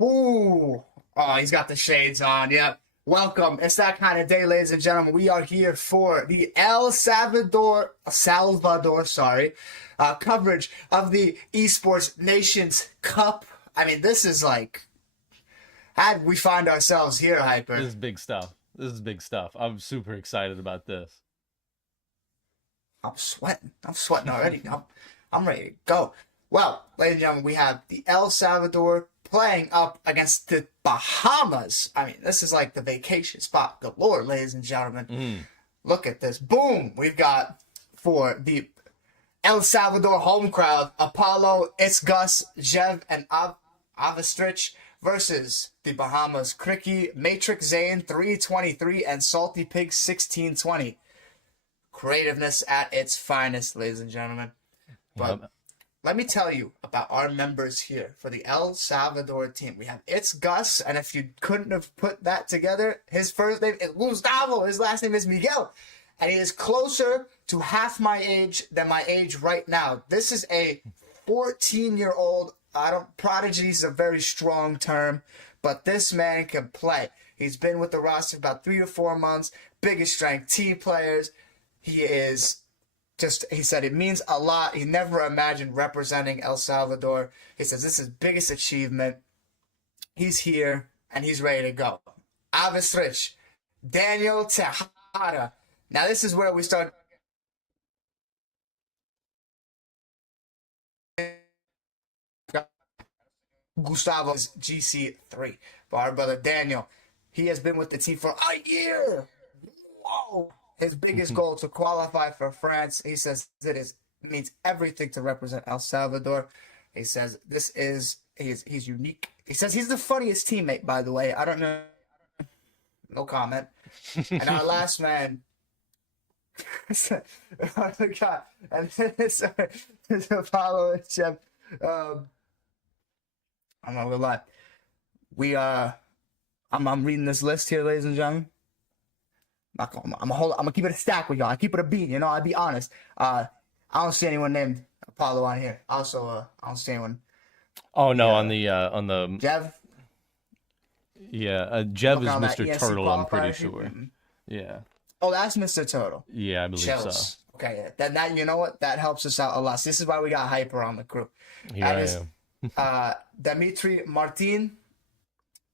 Ooh. Oh, he's got the shades on. Yep. Welcome. It's that kind of day, ladies and gentlemen. We are here for the Salvador, sorry, coverage of the Esports Nations Cup. I mean, this is like, how did we find ourselves here, This Hyper? is big stuff. This is big stuff. I'm super excited about this. I'm sweating. I'm sweating already. I'm ready to go. Well, ladies and gentlemen, we have the El Salvador playing up against the Bahamas. I mean, this is like the vacation spot galore, ladies and gentlemen. Mm. Look at this. Boom. We've got for the El Salvador home crowd, Apollo, It's Gus, Jev, and Avastrich versus the Bahamas, Cricky, Matrix Zane, 323, and Salty Pig, 1620. Creativeness at its finest, ladies and gentlemen. But Yep. let me tell you about our members here for the El Salvador team. We have It's Gus, and if you couldn't have put that together, his first name is Gustavo, his last name is Miguel, and he is closer to half my age than my age right now. This is a 14-year-old, prodigy is a very strong term, but this man can play. He's been with the roster about 3 or 4 months, biggest strength T players. He is just, he said it means a lot. He never imagined representing El Salvador. He says this is his biggest achievement. He's here and he's ready to go. Avis Rich, Daniel Tejada. Now this is where we start. Gustavo's GC3. But our brother Daniel, he has been with the team for a year. Whoa. His biggest goal to qualify for France. He says it means everything to represent El Salvador. He says he's unique. He says he's the funniest teammate, by the way. I don't know. No comment. And our last man, oh my God, and it's Apollo and Jeff. I'm not gonna lie. I'm reading this list here, ladies and gentlemen. I'm gonna keep it a stack with y'all. I keep it a beat, you know. I'll be honest. I don't see anyone named Apollo on here. Also, I don't see anyone. Oh no, Yeah, on the Jev, yeah, Jev looking is on that Mr. ESC Turtle. I'm pretty qualifier sheet. sure. Yeah, Oh, that's Mr. Turtle. yeah, I believe so. Chills. Okay, that you know what? That helps us out a lot. This is why we got Hyper on the crew. Here That I is am. Dimitri Martin,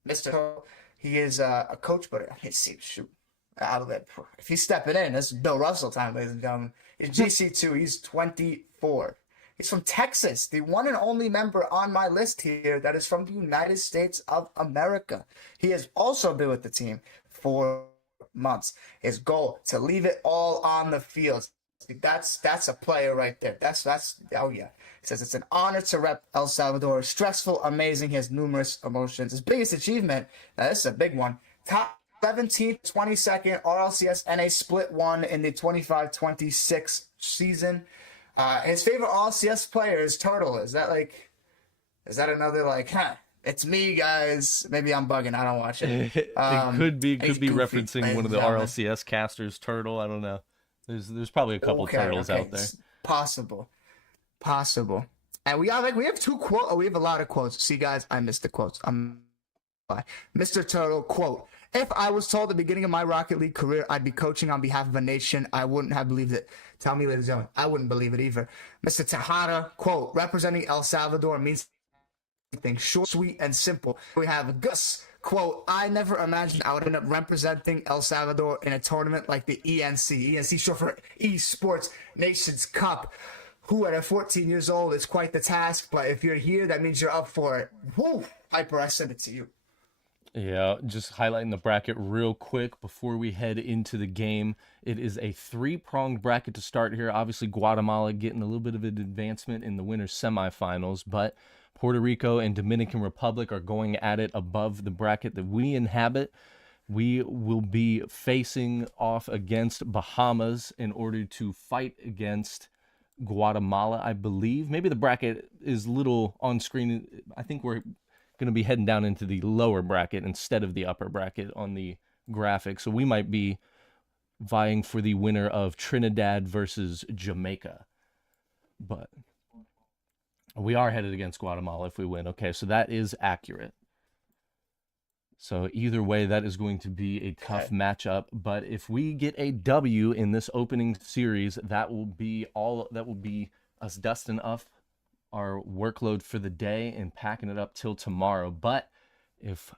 Mr. Turtle. He is a coach, but let's see, shoot. Out of it. If he's stepping in, this is Bill Russell time, ladies and gentlemen. He's GC2. He's 24. He's from Texas, the one and only member on my list here that is from the United States of America. He has also been with the team for months. His goal to leave it all on the field. That's a player right there. That's oh yeah. He says it's an honor to rep El Salvador. Stressful, amazing. He has numerous emotions. His biggest achievement, now this is a big one. Top 17th, 22nd RLCS NA split one in the 25-26 season. His favorite RLCS player is Turtle. Is that another like, it's me, guys. Maybe I'm bugging. I don't watch it. It could be He's goofy, referencing ladies one of and the gentlemen. RLCS casters, Turtle. I don't know. There's probably a couple turtles Okay, out there. it's possible. And we have two quotes. Oh, we have a lot of quotes. See, guys, I missed the quotes. Mr. Turtle, quote, if I was told at the beginning of my Rocket League career I'd be coaching on behalf of a nation, I wouldn't have believed it. Tell me, ladies and gentlemen, I wouldn't believe it either. Mr. Tejada, quote, representing El Salvador means anything short, sweet, and simple. We have Gus, quote, I never imagined I would end up representing El Salvador in a tournament like the ENC. ENC short for Esports Nations Cup. Who at 14 years old is quite the task, but if you're here, that means you're up for it. Woo! Hyper, I send it to you. Yeah, just highlighting the bracket real quick before we head into the game. It is a three-pronged bracket to start here. Obviously, Guatemala getting a little bit of an advancement in the winners' semifinals, but Puerto Rico and Dominican Republic are going at it above the bracket that we inhabit. We will be facing off against Bahamas in order to fight against Guatemala, I believe. Maybe the bracket is a little on screen. I think we're going to be heading down into the lower bracket instead of the upper bracket on the graphic. So we might be vying for the winner of Trinidad versus Jamaica. But we are headed against Guatemala if we win. Okay, so that is accurate. So either way, that is going to be a tough matchup. But if we get a W in this opening series, that will be us dusting off our workload for the day and packing it up till tomorrow. But if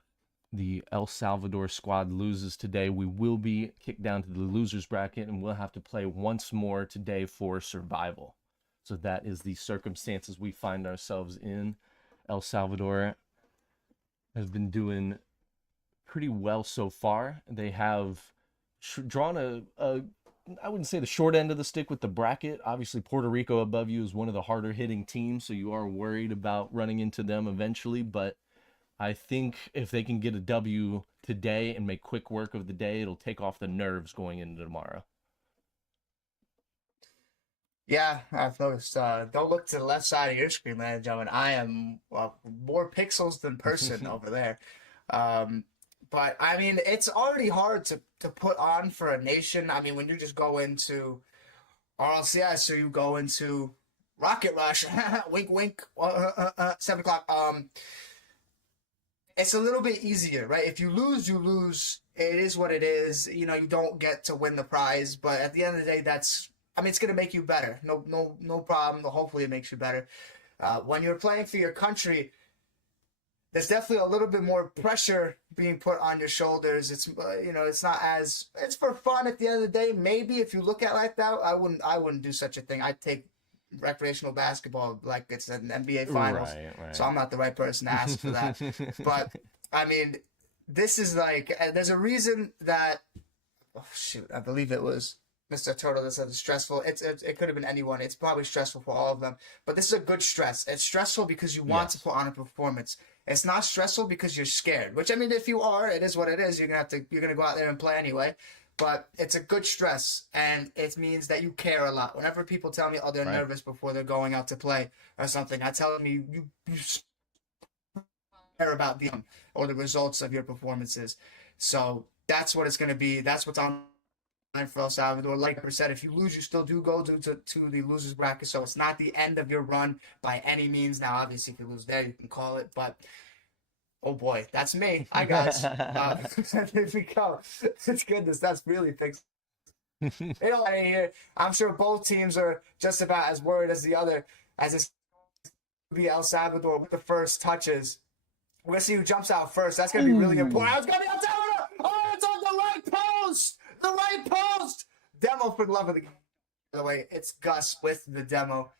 the El Salvador squad loses today, we will be kicked down to the losers bracket and we'll have to play once more today for survival. So that is the circumstances we find ourselves in. El Salvador has been doing pretty well so far. They have drawn a I wouldn't say the short end of the stick with the bracket. Obviously, Puerto Rico above you is one of the harder hitting teams, so you are worried about running into them eventually. But I think if they can get a W today and make quick work of the day, it'll take off the nerves going into tomorrow. Yeah, I've noticed. Don't look to the left side of your screen, ladies and gentlemen. I am more pixels than person over there. But I mean, it's already hard to put on for a nation. I mean, when you just go into RLCS or you go into Rocket Rush, wink, wink, 7 o'clock. It's a little bit easier, right? If you lose, you lose. It is what it is. You know, you don't get to win the prize, but at the end of the day, it's going to make you better. No problem. Hopefully, it makes you better. When you're playing for your country, there's definitely a little bit more pressure being put on your shoulders. It's it's not as, it's for fun at the end of the day. Maybe if you look at it like that, I wouldn't do such a thing. I'd take recreational basketball like it's an NBA finals. Right. So I'm not the right person to ask for that. But I mean, this is like, there's a reason that, I believe it was Mr. Turtle that said it's stressful. It could have been anyone. It's probably stressful for all of them. But this is a good stress. It's stressful because you want to put on a performance. It's not stressful because you're scared. Which, I mean, if you are, it is what it is. You're gonna go out there and play anyway. But it's a good stress, and it means that you care a lot. Whenever people tell me, oh, they're nervous before they're going out to play or something, I tell them you care about them or the results of your performances. So that's what it's going to be. That's what's on for El Salvador. Like I said, if you lose, you still do go to the losers bracket. So it's not the end of your run by any means. Now, obviously, if you lose there, you can call it. But oh boy, that's me. Hi guys. Here we go. It's goodness. That's really fixed. Here. I'm sure both teams are just about as worried as the other. As it's be El Salvador with the first touches. We're gonna see who jumps out first. That's gonna be really important. It's gonna be El Salvador. Oh, it's on the right post. The right post! Demo for the love of the game. By the way, it's Gus with the demo.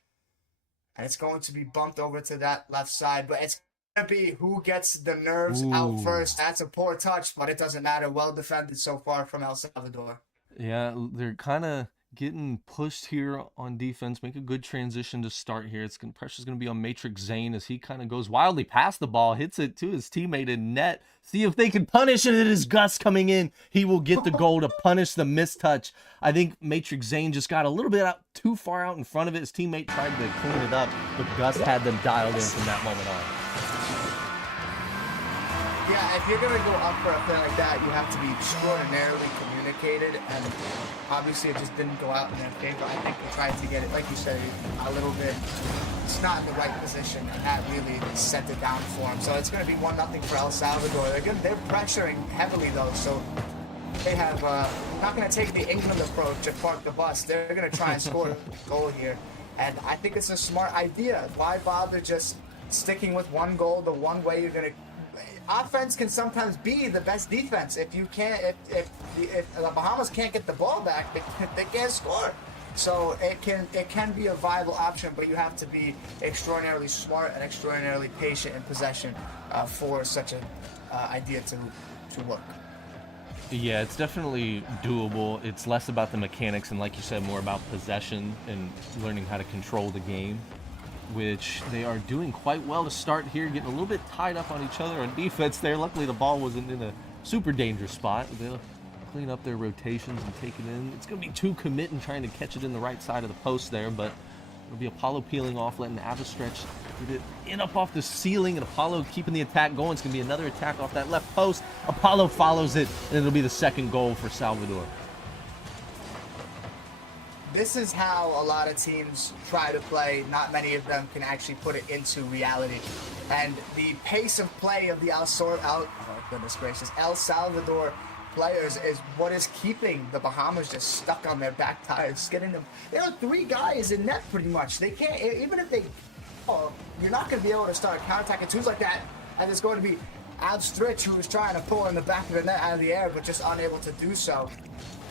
And it's going to be bumped over to that left side. But it's going to be who gets the nerves out first. That's a poor touch, but it doesn't matter. Well defended so far from El Salvador. Yeah, they're kind of getting pushed here on defense. Make a good transition to start here. Pressure's going to be on Matrix Zane as he kind of goes wildly past the ball, hits it to his teammate in net. See if they can punish it. It is Gus coming in. He will get the goal to punish the mistouch. I think Matrix Zane just got a little bit too far out in front of it. His teammate tried to clean it up, but Gus had them dialed in from that moment on. Yeah, if you're going to go up for a play like that, you have to be extraordinarily communicated, and obviously it just didn't go out in their favor. I think they tried to get it, like you said, a little bit. It's not in the right position, and that really sent it down for them. So it's going to be 1-0 for El Salvador. They're pressuring heavily, though, so they have not going to take the England approach and park the bus. They're going to try and score a goal here, and I think it's a smart idea. Why bother just sticking with one goal the one way you're going to... Offense can sometimes be the best defense. If you can't, if the Bahamas can't get the ball back, they can't score. So it can be a viable option, but you have to be extraordinarily smart and extraordinarily patient in possession for such an idea to work. Yeah, it's definitely doable. It's less about the mechanics and, like you said, more about possession and learning how to control the game, which they are doing quite well to start here, getting a little bit tied up on each other on defense there. Luckily, the ball wasn't in a super dangerous spot. They'll clean up their rotations and take it in. It's going to be too committing trying to catch it in the right side of the post there, but it'll be Apollo peeling off, letting Avastretch get it in up off the ceiling, and Apollo keeping the attack going. It's going to be another attack off that left post. Apollo follows it, and it'll be the second goal for Salvador. This is how a lot of teams try to play. Not many of them can actually put it into reality. And the pace of play of the goodness gracious. El Salvador players is what is keeping the Bahamas just stuck on their back tires, getting them. There are 3 guys in net pretty much. They can't, even if they, you're not going to be able to start counterattacking twos like that, and it's going to be Abstrich who was trying to pull in the back of the net out of the air, but just unable to do so.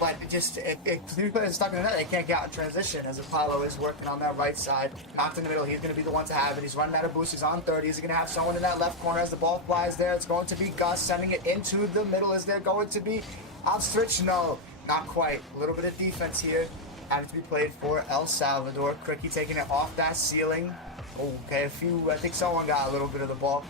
But if 3 players stuck in the net, they can't get out in transition, as Apollo is working on that right side. Knocked in the middle, he's going to be the one to have it. He's running out of boost, he's on 30. He's going to have someone in that left corner as the ball flies there. It's going to be Gus sending it into the middle. Is there going to be Abstrich? No, not quite. A little bit of defense here having to be played for El Salvador. Cricky taking it off that ceiling. Okay, I think someone got a little bit of the ball.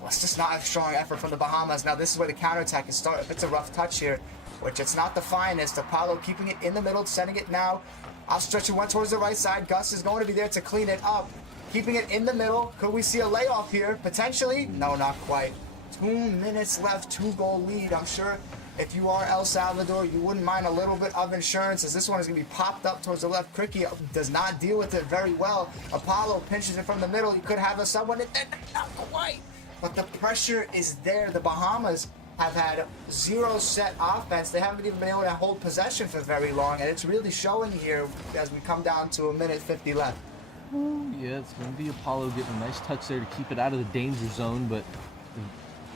Well, it's just not a strong effort from the Bahamas. Now this is where the counterattack can start. If it's a rough touch here, which it's not the finest. Apollo keeping it in the middle, sending it now. Abstrich went towards the right side. Gus is going to be there to clean it up. Keeping it in the middle. Could we see a layoff here? Potentially? No, not quite. 2 minutes left, 2-goal lead. I'm sure if you are El Salvador, you wouldn't mind a little bit of insurance, as this one is going to be popped up towards the left. Cricky does not deal with it very well. Apollo pinches it from the middle. You could have someone in there. Not quite. But the pressure is there. The Bahamas have had 0 set offense. They haven't even been able to hold possession for very long, and it's really showing here as we come down to 1:50 left. Yeah, it's going to be Apollo getting a nice touch there to keep it out of the danger zone, but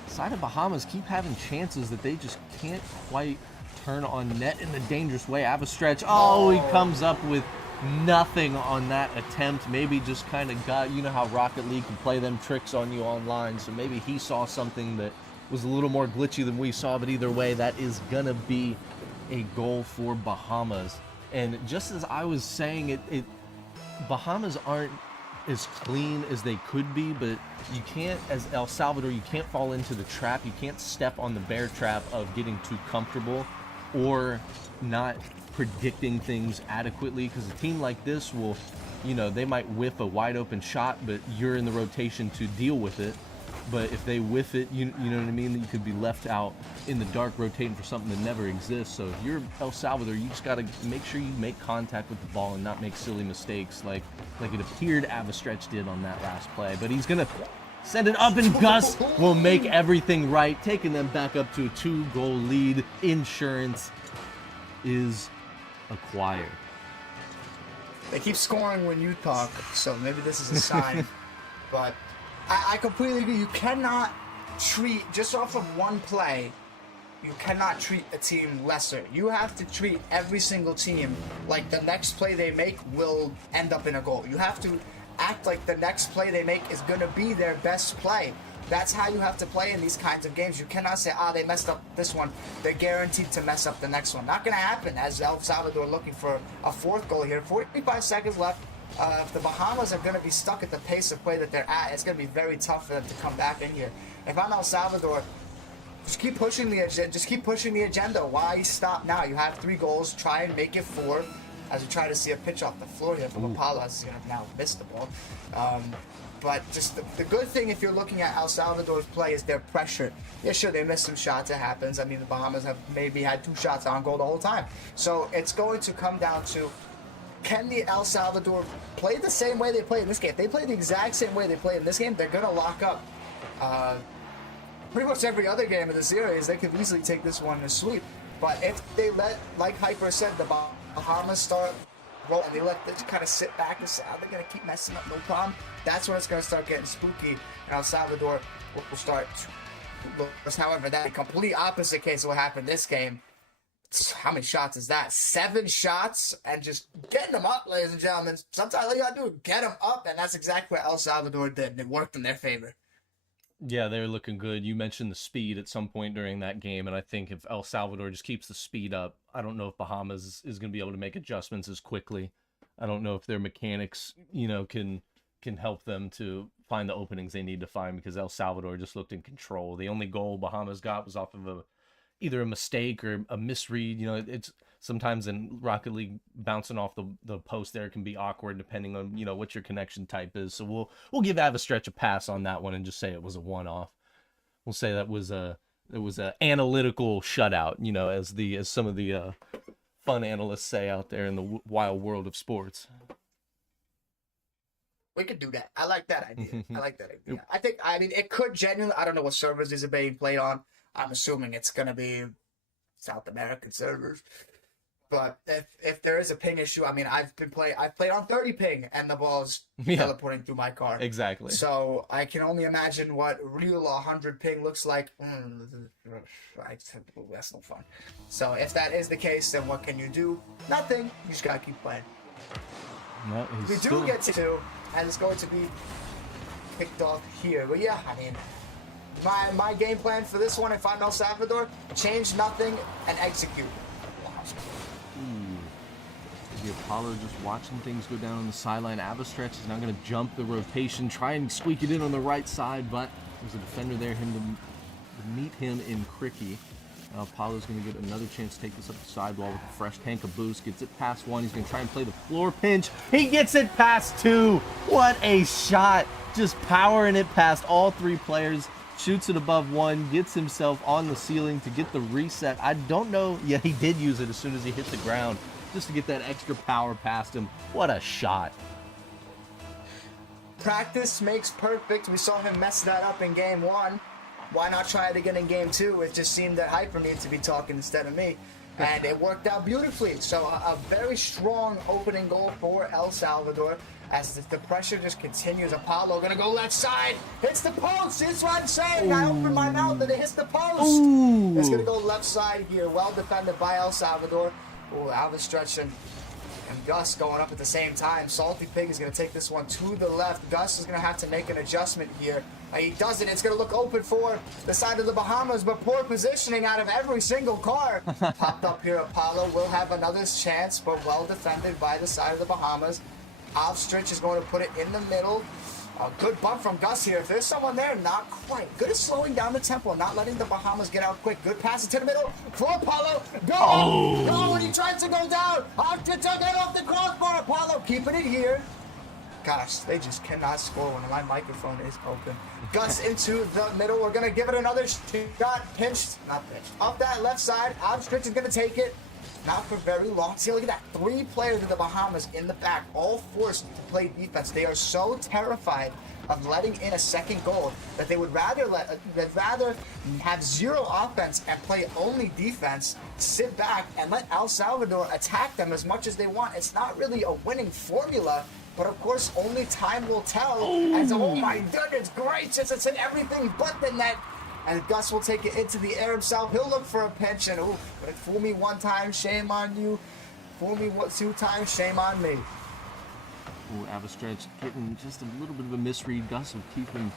the side of Bahamas keep having chances that they just can't quite turn on net in the dangerous way. Have a stretch. Oh, he comes up with nothing on that attempt. Maybe just kind of got, you know how Rocket League can play them tricks on you online, so maybe he saw something that was a little more glitchy than we saw, but either way, that is gonna be a goal for Bahamas. And just as I was saying, Bahamas aren't as clean as they could be, but you can't, as El Salvador, you can't fall into the trap. You can't step on the bear trap of getting too comfortable or not predicting things adequately, because a team like this will, you know, they might whiff a wide open shot, but you're in the rotation to deal with it. But if they whiff it, you know what I mean, you could be left out in the dark rotating for something that never exists. So if you're El Salvador, you just got to make sure you make contact with the ball and not make silly mistakes like it appeared Avastretch did on that last play. But he's going to send it up, and Gus will make everything right, taking them back up to a 2-goal lead. Insurance is acquired. They keep scoring when you talk, so maybe this is a sign. But I completely agree. You cannot treat, just off of one play, you cannot treat a team lesser. You have to treat every single team like the next play they make will end up in a goal. You have to act like the next play they make is going to be their best play. That's how you have to play in these kinds of games. You cannot say, they messed up this one, they're guaranteed to mess up the next one. Not going to happen, as El Salvador looking for a 4th goal here. 45 seconds left. If the Bahamas are going to be stuck at the pace of play that they're at, it's going to be very tough for them to come back in here. If I'm El Salvador, just keep pushing the agenda. Why stop now? You have 3 goals. Try and make it 4. As we try to see a pitch off the floor here from Apollo, he's going to now miss the ball. But just the good thing, if you're looking at El Salvador's play, is their pressure. Yeah, sure, they missed some shots. It happens. I mean, the Bahamas have maybe had 2 shots on goal the whole time. So it's going to come down to, can the El Salvador play the same way they play in this game? If they play the exact same way they play in this game, they're going to lock up pretty much every other game of the series. They could easily take this one in a sweep. But if they let, like Hyper said, the Bahamas start roll, and they let them kind of sit back and say, they're going to keep messing up, no problem, that's when it's going to start getting spooky, and El Salvador will start to lose. However, that complete opposite case of what happened this game. How many shots is that? 7 shots, and just getting them up, ladies and gentlemen. Sometimes all you gotta do is get them up, and that's exactly what El Salvador did, and it worked in their favor. Yeah, they're looking good. You mentioned the speed at some point during that game, and I think if El Salvador just keeps the speed up, I don't know if Bahamas is going to be able to make adjustments as quickly. I don't know if their mechanics, can help them to find the openings they need to find, because El Salvador just looked in control. The only goal Bahamas got was off of either a mistake or a misread. It's sometimes in Rocket League, bouncing off the post there can be awkward depending on what your connection type is. So we'll give Avastretch a pass on that one and just say it was a one-off. We'll say that was a analytical shutout, as some of the fun analysts say out there in the wild world of sports. We could do that. I like that idea. I think, it could genuinely, I don't know what servers these are being played on. I'm assuming it's going to be South American servers. But if there is a ping issue, I mean, I've played on 30 ping and the ball's teleporting through my car. Exactly. So I can only imagine what real 100 ping looks like. That's no fun. So if that is the case, then what can you do? Nothing. You just gotta keep playing. No, We do get to 2, and it's going to be kicked off here. But yeah, I mean, my game plan for this one, if I'm El Salvador, change nothing and execute. The Apollo just watching things go down on the sideline. Abastretch is now going to jump the rotation, try and squeak it in on the right side, but there's a defender there to meet him in Cricky. Apollo's going to get another chance to take this up the sidewall with a fresh tank of boost. Gets it past 1. He's going to try and play the floor pinch. He gets it past 2. What a shot. Just powering it past all 3 players. Shoots it above 1. Gets himself on the ceiling to get the reset. I don't know. Yeah, he did use it as soon as he hit the ground, just to get that extra power past him. What a shot. Practice makes perfect. We saw him mess that up in game 1. Why not try it again in game 2? It just seemed that Hyper needed to be talking instead of me. And it worked out beautifully. So a very strong opening goal for El Salvador. As the pressure just continues, Apollo gonna go left side. Hits the post. That's what I'm saying. I opened my mouth and it hits the post. Ooh. It's gonna go left side here. Well defended by El Salvador. Oh, Alvestretch and Gus going up at the same time. Salty Pig is going to take this one to the left. Gus is going to have to make an adjustment here. He doesn't. It's going to look open for the side of the Bahamas, but poor positioning out of every single car. Popped up here. Apollo will have another chance, but well defended by the side of the Bahamas. Alvestretch is going to put it in the middle. A good bump from Gus here. If there's someone there, not quite. Good at slowing down the tempo, not letting the Bahamas get out quick. Good pass into the middle for Apollo. Go! Oh. Go! And he tries to go down. Opted to get off the crossbar. Apollo keeping it here. Gosh, they just cannot score when my microphone is open. Gus into the middle. We're going to give it another shot. Pinched. Not pinched. Off that left side. Alvestretch is going to take it. Not for very long. See, look at that. 3 players of the Bahamas in the back, all forced to play defense. They are so terrified of letting in a second goal that they would rather have 0 offense and play only defense, sit back, and let El Salvador attack them as much as they want. It's not really a winning formula, but of course, only time will tell. As oh my goodness gracious, it's in everything but the net. And Gus will take it into the air himself. He'll look for a pinch, and fool me 1 time, shame on you. Fool me 2 times, shame on me. Ooh, Avastretch getting just a little bit of a misread. Gus will keep him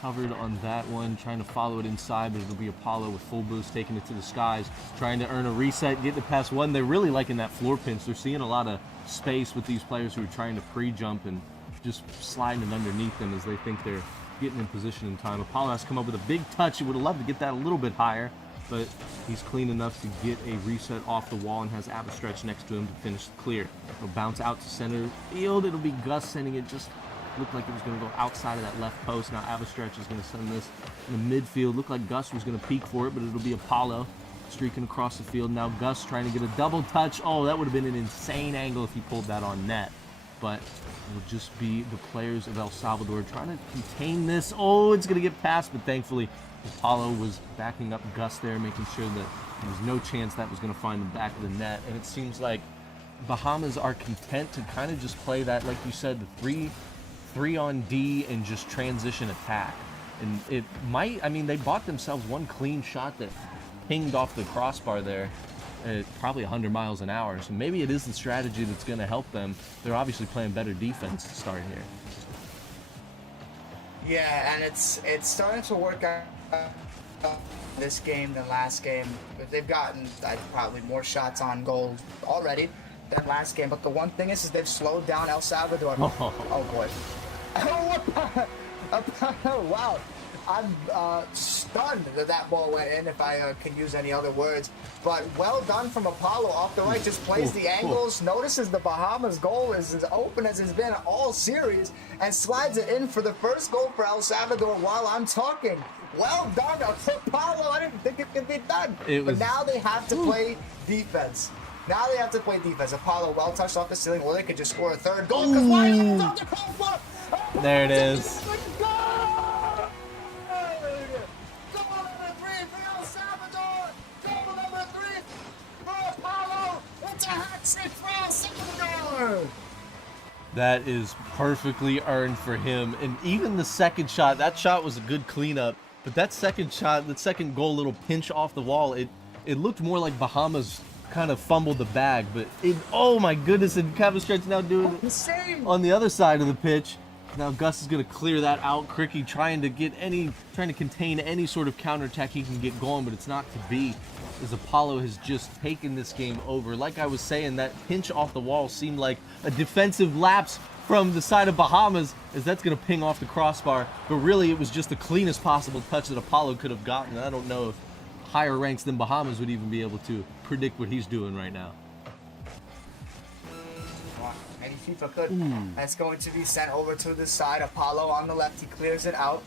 covered on that one, trying to follow it inside, but it'll be Apollo with full boost taking it to the skies, trying to earn a reset, getting it past 1. They're really liking that floor pinch. They're seeing a lot of space with these players who are trying to pre-jump and just sliding it underneath them as they think they're getting in position in time. Apollo has come up with a big touch. He would have loved to get that a little bit higher, but he's clean enough to get a reset off the wall and has Avastretch next to him to finish clear. It'll bounce out to center field. It'll be Gus sending it. Just looked like it was going to go outside of that left post. Now Avastretch is going to send this in the midfield. Looked like Gus was going to peek for it, but it'll be Apollo streaking across the field. Now Gus trying to get a double touch. Oh, that would have been an insane angle if he pulled that on net. But it'll just be the players of El Salvador trying to contain this. Oh, it's going to get past, but thankfully Apollo was backing up Gus there, making sure that there was no chance that was going to find the back of the net. And it seems like Bahamas are content to kind of just play that, like you said, the three on D and just transition attack. And it might, I mean, they bought themselves 1 clean shot that pinged off the crossbar there at probably 100 miles an hour. So maybe it is the strategy that's going to help them. They're obviously playing better defense to start here. Yeah, and it's starting to work out this game than last game. They've gotten probably more shots on goal already than last game. But the one thing is they've slowed down El Salvador. Oh boy. Oh, wow. I'm stunned that ball went in, if I can use any other words. But well done from Apollo off the right. Just plays the angles. Notices the Bahamas goal is as open as it's been all series and slides it in for the first goal for El Salvador while I'm talking. Well done, Apollo. I didn't think it could be done. But now they have to play defense. Now they have to play defense. Apollo well touched off the ceiling, or they could just score a 3rd goal. Because why is it the crossbar? There it is. Sick for El Salvador! That is perfectly earned for him. And even the second shot, that shot was a good cleanup. But that second shot, that second goal, little pinch off the wall, it looked more like Bahamas kind of fumbled the bag. But oh my goodness, and Kevin Stretch now doing it on the other side of the pitch. Now Gus is going to clear that out. Cricky trying to contain any sort of counterattack he can get going, but it's not to be, as Apollo has just taken this game over. Like I was saying, that pinch off the wall seemed like a defensive lapse from the side of Bahamas, as that's going to ping off the crossbar. But really, it was just the cleanest possible touch that Apollo could have gotten. And I don't know if higher ranks than Bahamas would even be able to predict what he's doing right now. Maybe FIFA could. That's going to be sent over to the side. Apollo on the left. He clears it out.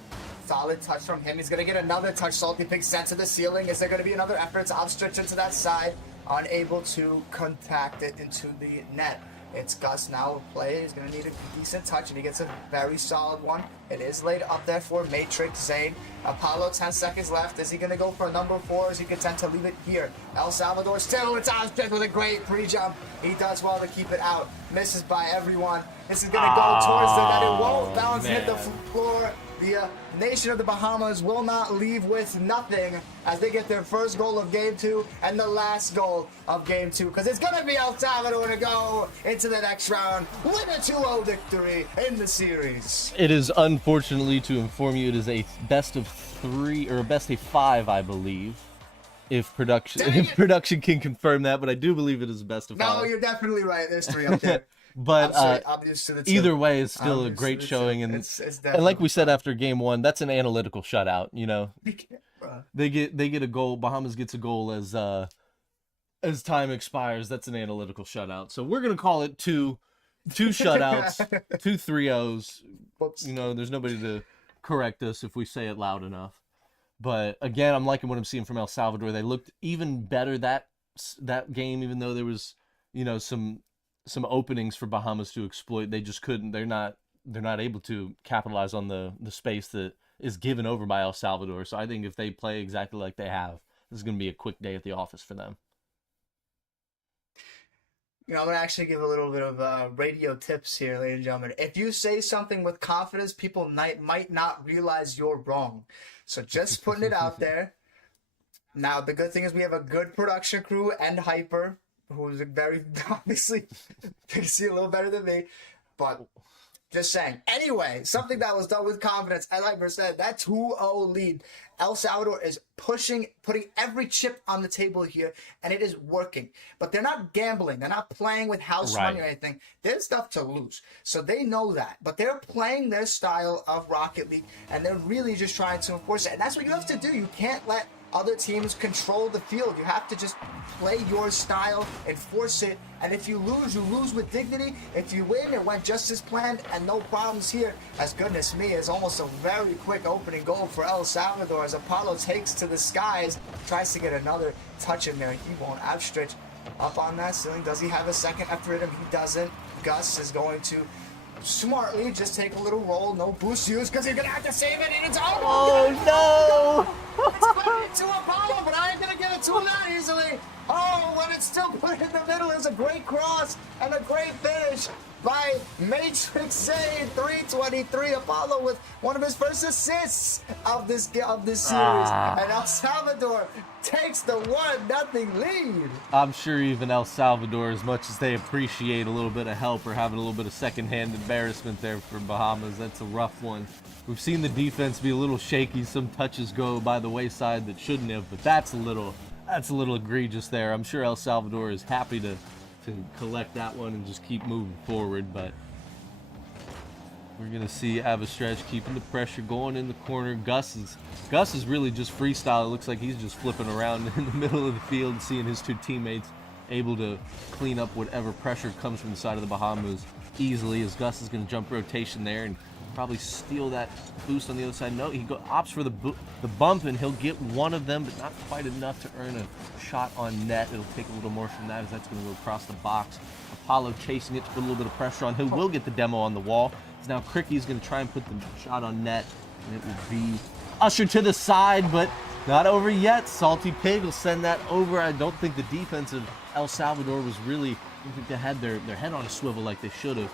Solid touch from him. He's going to get another touch. Salty Pig sent to the ceiling. Is there going to be another effort to outstretch into that side? Unable to contact it into the net. It's Gus now play. He's going to need a decent touch, and he gets a very solid one. It is laid up there for Matrix Zane. Apollo, 10 seconds left. Is he going to go for a number 4, or is he content to leave it here? El Salvador still it's outstretched with a great pre-jump. He does well to keep it out. Misses by everyone. This is going to go towards the net. It won't bounce and hit the floor. The nation of the Bahamas will not leave with nothing as they get their first goal of Game 2 and the last goal of Game 2, because it's going to be El Salvador to go into the next round with a 2-0 victory in the series. It is, unfortunately, to inform you, it is a best of 3 or a best of 5, I believe. If production can confirm that, but I do believe it is a best of 5. No, you're definitely right. There's 3 up there. But I'm used to the 2. either way, it's still a great showing, and like we said after Game 1, that's an analytical shutout. You know, they get a goal. Bahamas gets a goal as time expires. That's an analytical shutout. So we're gonna call it two shutouts, 2 3-0s. You know, there's nobody to correct us if we say it loud enough. But again, I'm liking what I'm seeing from El Salvador. They looked even better that game, even though there was, you know, some openings for Bahamas to exploit. They just couldn't. They're not able to capitalize on the space that is given over by El Salvador. So I think if they play exactly like they have, this is going to be a quick day at the office for them. You know, I'm going to actually give a little bit of radio tips here, ladies and gentlemen. If you say something with confidence, people might not realize you're wrong. So just putting it out there. Now, the good thing is we have a good production crew and Hyper, who's very, obviously, can see a little better than me. But just saying. Anyway, something that was done with confidence. And like I said, that 2-0 lead. El Salvador is putting every chip on the table here, and it is working. But they're not gambling. They're not playing with house money or anything. There's stuff to lose. So they know that. But they're playing their style of Rocket League, and they're really just trying to enforce it. And that's what you have to do. You can't let other teams control the field. You have to just play your style, enforce it, and if you lose with dignity. If you win, it went just as planned, and no problems here. As goodness me, it's almost a very quick opening goal for El Salvador as Apollo takes to the skies, tries to get another touch in there. He won't outstretch up on that ceiling. Does he have a second after him? He doesn't. Gus is going to smartly just take a little roll, no boost used, because he's gonna have to save it, and it's no! It's put to Apollo, but I ain't gonna give it to him that easily. Oh, when it's still put in the middle, is a great cross and a great finish by Matrix Zane, 323. Apollo with one of his first assists of this series, and El Salvador takes the 1-0 lead. I'm sure even El Salvador, as much as they appreciate a little bit of help or having a little bit of secondhand embarrassment there for Bahamas, that's a rough one. We've seen the defense be a little shaky. Some touches go by the wayside that shouldn't have, but that's a little egregious there. I'm sure El Salvador is happy to collect that one and just keep moving forward, but we're gonna see Avastretch keeping the pressure going in the corner. Gus is really just freestyle. It looks like he's just flipping around in the middle of the field, seeing his 2 teammates able to clean up whatever pressure comes from the side of the Bahamas easily, as Gus is gonna jump rotation there and probably steal that boost on the other side. No, he opts for the bump, and he'll get one of them, but not quite enough to earn a shot on net. It'll take a little more from that, as that's going to go across the box. Apollo chasing it to put a little bit of pressure on. He will get the demo on the wall. Now Cricky's going to try and put the shot on net, and it will be ushered to the side, but not over yet. Salty Pig will send that over. I don't think the defense of El Salvador was really don't think they had their head on a swivel like they should have.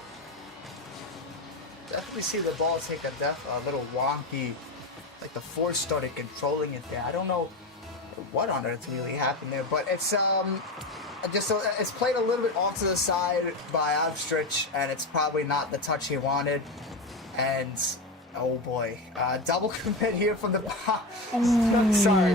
Definitely see the ball take a little wonky, like the force started controlling it there. I don't know what on earth really happened there, but it's it's played a little bit off to the side by Avstrich, and it's probably not the touch he wanted. And oh boy, double commit here from the. I'm sorry,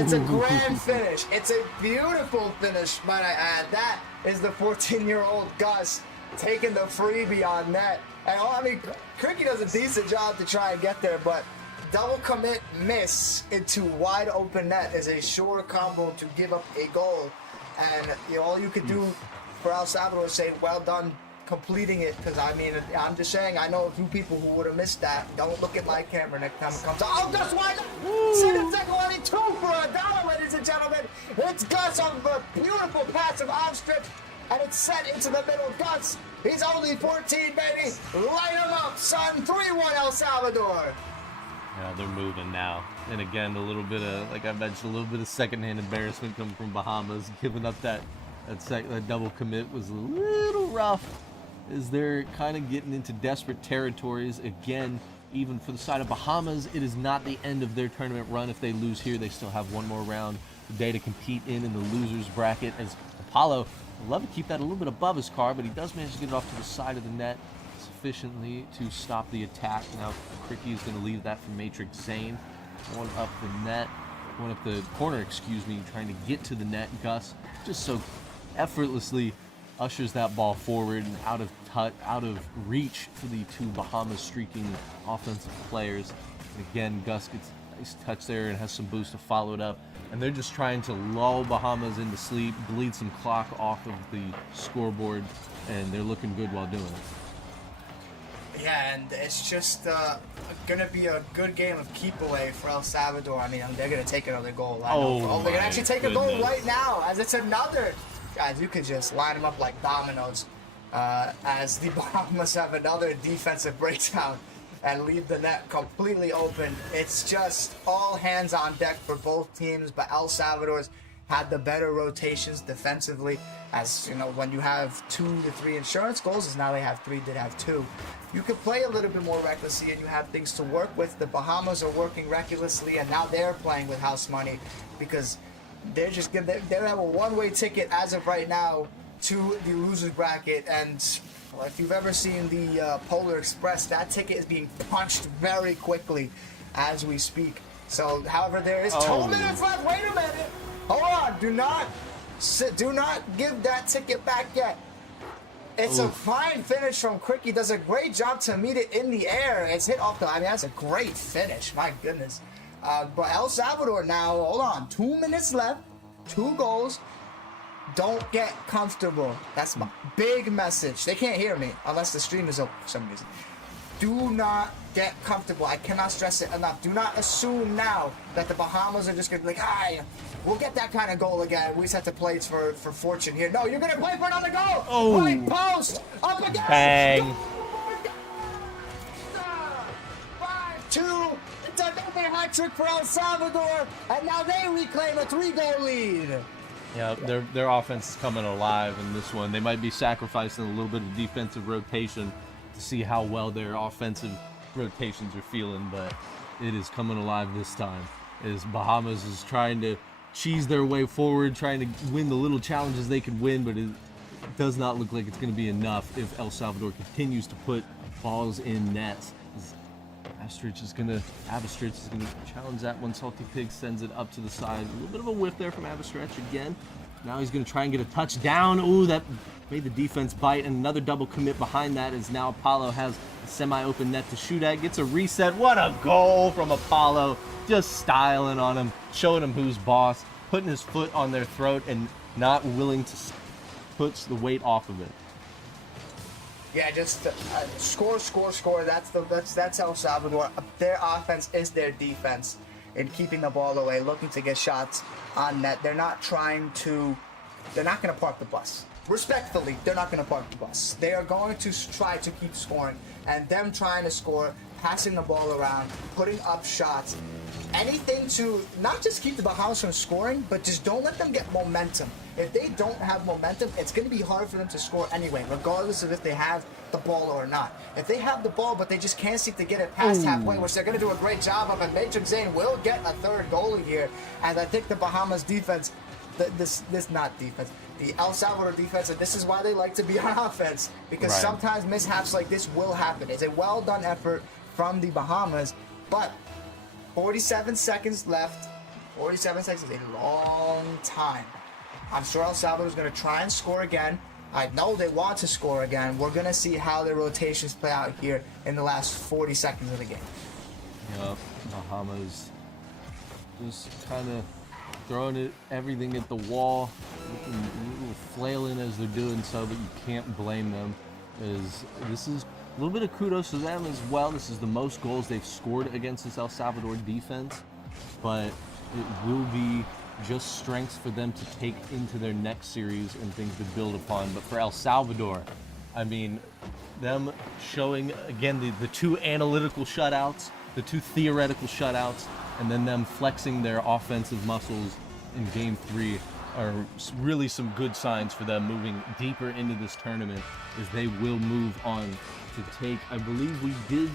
it's a grand finish. It's a beautiful finish, might I add. That is the 14-year-old Gus taking the freebie on net. And I mean, Cricky does a decent job to try and get there, but double commit miss into wide open net is a sure combo to give up a goal. And all you could do for El Salvador is say, well done completing it, because I mean, I'm just saying, I know a few people who would have missed that. Don't look at my camera next time it comes out. Oh, Gus wide open! Second only 2 for $1, ladies and gentlemen. It's Gus on the beautiful pass of Avstrich, and it's set into the middle. Gus, he's only 14, baby. Light him up, son. 3-1 El Salvador. Yeah, they're moving now. And again, a little bit of, like I mentioned, a little bit of secondhand embarrassment coming from Bahamas. Giving up that double commit was a little rough, as they're kind of getting into desperate territories. Again, even for the side of Bahamas, it is not the end of their tournament run. If they lose here, they still have one more round today to compete in the losers bracket, as Apollo would love to keep that a little bit above his car, but he does manage to get it off to the side of the net sufficiently to stop the attack. Now Cricky is going to leave that for Matrix Zane. One up the net, one up the corner, excuse me, trying to get to the net. Gus just so effortlessly ushers that ball forward and out of reach for the 2 Bahamas streaking offensive players. And again, Gus gets a nice touch there and has some boost to follow it up. And they're just trying to lull Bahamas into sleep, bleed some clock off of the scoreboard, and they're looking good while doing it. Yeah, and it's just going to be a good game of keep away for El Salvador. I mean, they're going to take another goal. They're going to actually take a goal right now, as it's another. Guys, you could just line them up like dominoes, as the Bahamas have another defensive breakdown and leave the net completely open. It's just all hands on deck for both teams, but El Salvador's had the better rotations defensively. As you know, when you have 2 to 3 insurance goals, as now they have 3, did have 2. You can play a little bit more recklessly, and you have things to work with. The Bahamas are working recklessly, and now they're playing with house money, because they're just gonna they have a one-way ticket as of right now to the losers bracket. And well, if you've ever seen the Polar Express, that ticket is being punched very quickly as we speak. So, however, there is 2 minutes left. Wait a minute. Hold on. Do not give that ticket back yet. It's a fine finish from Cricky. Does a great job to meet it in the air. It's hit off the. I mean, that's a great finish. My goodness. But El Salvador now. Hold on. 2 minutes left. 2 goals. Don't get comfortable. That's my big message. They can't hear me unless the stream is open for some reason. Do not get comfortable. I cannot stress it enough. Do not assume now that the Bahamas are just going to be like, we'll get that kind of goal again. We just have to play for fortune here. No, you're going to play for another goal. Oh. Right post. Up again. Bang. 5-2. It's another hat trick for El Salvador. And now they reclaim a 3-goal lead. Yeah, their offense is coming alive in this one. They might be sacrificing a little bit of defensive rotation to see how well their offensive rotations are feeling, but it is coming alive this time, as Bahamas is trying to cheese their way forward, trying to win the little challenges they could win, but it does not look like it's going to be enough if El Salvador continues to put balls in nets. Avstrich is going to challenge that one. Salty Pig sends it up to the side. A little bit of a whiff there from Avstrich again. Now he's going to try and get a touchdown. Ooh, that made the defense bite. And another double commit behind that, as now Apollo has a semi-open net to shoot at. Gets a reset. What a goal from Apollo. Just styling on him, showing him who's boss, putting his foot on their throat and not willing to put the weight off of it. Yeah, just score. That's El Salvador. Their offense is their defense in keeping the ball away, looking to get shots on net. They're not going to park the bus. Respectfully, they're not going to park the bus. They are going to try to keep scoring, and them trying to score, passing the ball around, putting up shots, anything to not just keep the Bahamas from scoring, but just don't let them get momentum. If they don't have momentum, it's going to be hard for them to score anyway, regardless of if they have the ball or not. If they have the ball, but they just can't seem to get it past halfway, which they're going to do a great job of, and Matrix Zane will get a third goal here. And I think the Bahamas defense, the El Salvador defense, and this is why they like to be on offense, because sometimes mishaps like this will happen. It's a well-done effort from the Bahamas, but 47 seconds left. 47 seconds is a long time. I'm sure El Salvador is going to try and score again. I know they want to score again. We're going to see how their rotations play out here in the last 40 seconds of the game. Yep, Bahamas just kind of throwing everything at the wall, flailing as they're doing so, but you can't blame them. This is a little bit of kudos to them as well. This is the most goals they've scored against this El Salvador defense, but it will be just strengths for them to take into their next series and things to build upon. But for El Salvador, I mean, them showing, again, the two analytical shutouts, the two theoretical shutouts, and then them flexing their offensive muscles in Game 3 are really some good signs for them moving deeper into this tournament, as they will move on to take, I believe we did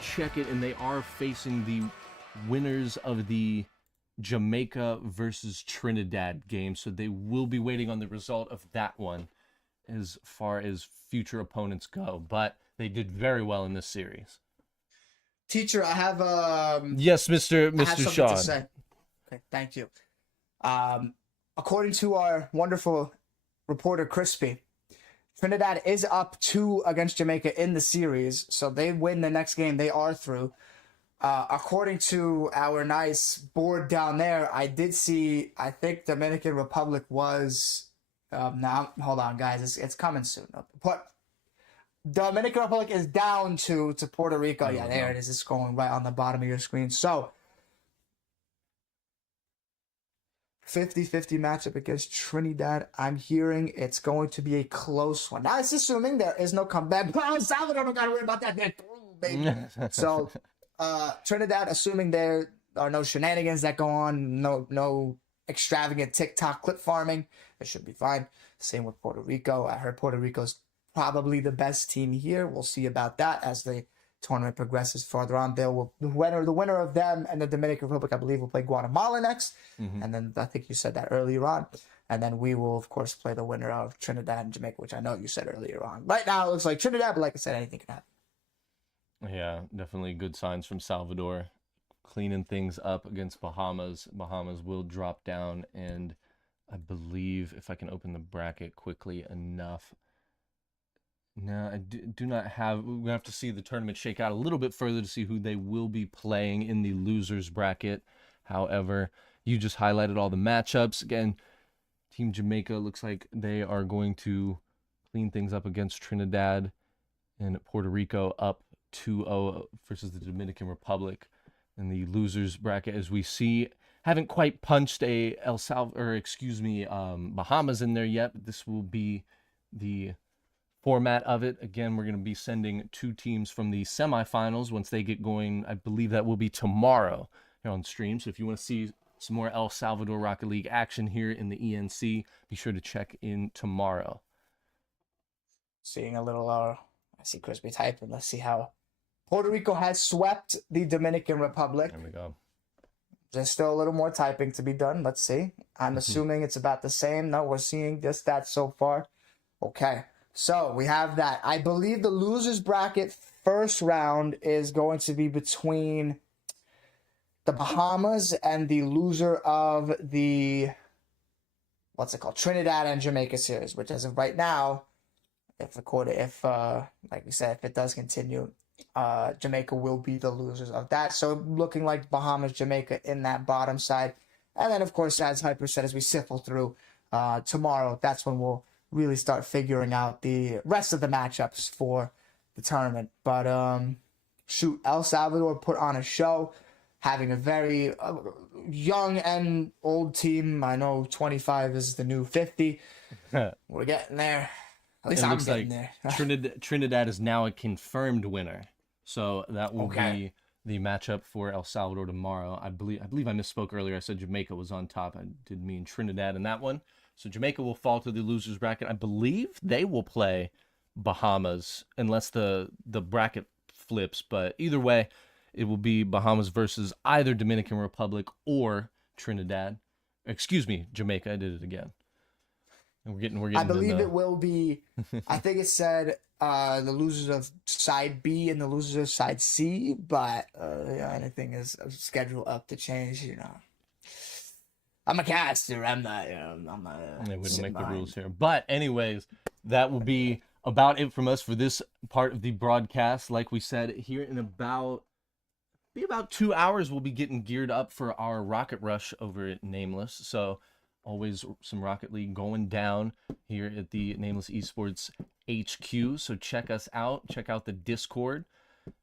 check it, and they are facing the winners of the Jamaica versus Trinidad game, so they will be waiting on the result of that one as far as future opponents go, but they did very well in this series. Teacher, I have yes, Mr. Shaw. To say. Okay, thank you. According to our wonderful reporter Crispy, Trinidad is up 2 against Jamaica in the series, so they win the next game, they are through. According to our nice board down there, I did see, I think Dominican Republic was, now, hold on guys, it's coming soon. But Dominican Republic is down to Puerto Rico. Yeah, there it is. It's going right on the bottom of your screen. So, 50-50 matchup against Trinidad. I'm hearing it's going to be a close one. Now, it's assuming there is no comeback. El Salvador don't got to worry about that. They're through, baby. So, Trinidad, assuming there are no shenanigans that go on, no extravagant TikTok clip farming, it should be fine. Same with Puerto Rico. I heard Puerto Rico's probably the best team here. We'll see about that as the tournament progresses farther on. The winner of them and the Dominican Republic, I believe, will play Guatemala next. And then I think you said that earlier on. And then we will, of course, play the winner of Trinidad and Jamaica, which I know you said earlier on. Right now, it looks like Trinidad, but like I said, anything can happen. Yeah, definitely good signs from Salvador. Cleaning things up against Bahamas. Bahamas will drop down, and I believe, if I can open the bracket quickly enough. No, I do not have. We're going to have to see the tournament shake out a little bit further to see who they will be playing in the losers bracket. However, you just highlighted all the matchups. Again, Team Jamaica looks like they are going to clean things up against Trinidad, and Puerto Rico up 2-0 versus the Dominican Republic. In the losers bracket, as we see, haven't quite punched a Bahamas in there yet, but this will be the format of it. Again, we're going to be sending 2 teams from the semifinals once they get going. I believe that will be tomorrow here on stream. So if you want to see some more El Salvador Rocket League action here in the ENC, be sure to check in tomorrow. Seeing a little, I see Crispy typing. Let's see how Puerto Rico has swept the Dominican Republic. There we go. There's still a little more typing to be done. Let's see. I'm assuming it's about the same. No, we're seeing just that so far. Okay. So we have that. I believe the losers bracket first round is going to be between the Bahamas and the loser of the, Trinidad and Jamaica series, which as of right now, like we said, if it does continue, Jamaica will be the losers of that. So looking like Bahamas, Jamaica in that bottom side. And then, of course, as Hyper said, as we sift through tomorrow, that's when we'll really start figuring out the rest of the matchups for the tournament. But El Salvador put on a show, having a very young and old team. I know 25 is the new 50. We're getting there. At least I'm getting there. Trinidad is now a confirmed winner, so that will be the matchup for El Salvador tomorrow. I believe I misspoke earlier. I said Jamaica was on top. I did mean Trinidad in that one. So Jamaica will fall to the losers bracket. I believe they will play Bahamas unless the bracket flips. But either way, it will be Bahamas versus either Dominican Republic or Trinidad. Excuse me, Jamaica. I did it again. And we're getting. I believe it will be. I think it said the losers of side B and the losers of side C, but anything is scheduled up to change. I'm a caster. I'm not. I'm not. Yeah, we don't make the rules here. But anyways, that will be about it from us for this part of the broadcast. Like we said, here in about 2 hours, we'll be getting geared up for our Rocket Rush over at Nameless. So always some Rocket League going down here at the Nameless Esports HQ. So check us out. Check out the Discord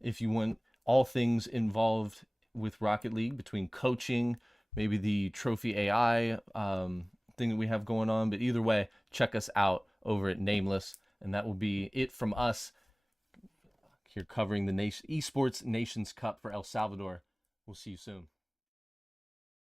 if you want all things involved with Rocket League, between coaching, maybe the Trophy AI thing that we have going on. But either way, check us out over at Nameless. And that will be it from us here covering the Esports Nations Cup for El Salvador. We'll see you soon.